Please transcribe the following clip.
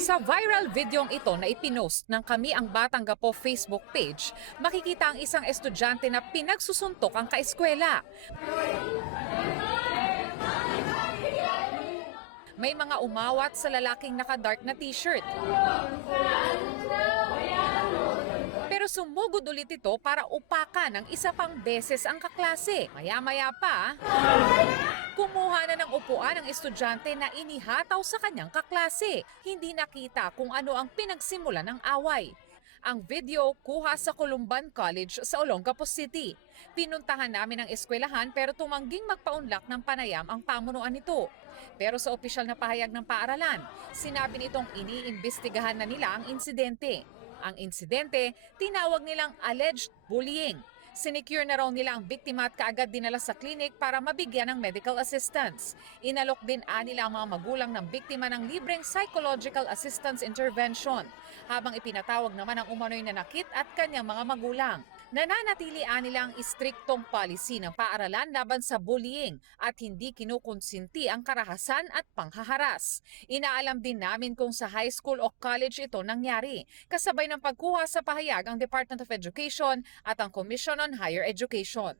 Sa viral videong ito na ipinost ng Kami ang Batang Gapo Facebook page, makikita ang isang estudyante na pinagsusuntok ang kaeskwela. May mga umawat sa lalaking naka-dark na t-shirt. Pero sumugod ulit ito para upakan ng isa pang beses ang kaklase. Maya-maya pa, kumuha na ng upuan ang estudyante na inihataw sa kanyang kaklase. Hindi nakita kung ano ang pinagsimulan ng away. Ang video kuha sa Columban College sa Olongapo City. Pinuntahan namin ang eskwelahan pero tumangging magpaunlak ng panayam ang pamunuan nito. Pero sa opisyal na pahayag ng paaralan, sinabi nitong iniimbestigahan na nila ang insidente. Ang insidente, tinawag nilang alleged bullying. Sinecure na raw nila ang biktima at kaagad dinala sa klinik para mabigyan ng medical assistance. Inalok din nila ang mga magulang ng biktima ng libreng psychological assistance intervention, habang ipinatawag naman ang umano'y nanakit at kanyang mga magulang. Nananatili nila ang istriktong policy ng paaralan laban sa bullying at hindi kinukonsinti ang karahasan at panghaharas. Inaalam din namin kung sa high school o college ito nangyari, kasabay ng pagkuha sa pahayag ang Department of Education at ang Commission on Higher Education.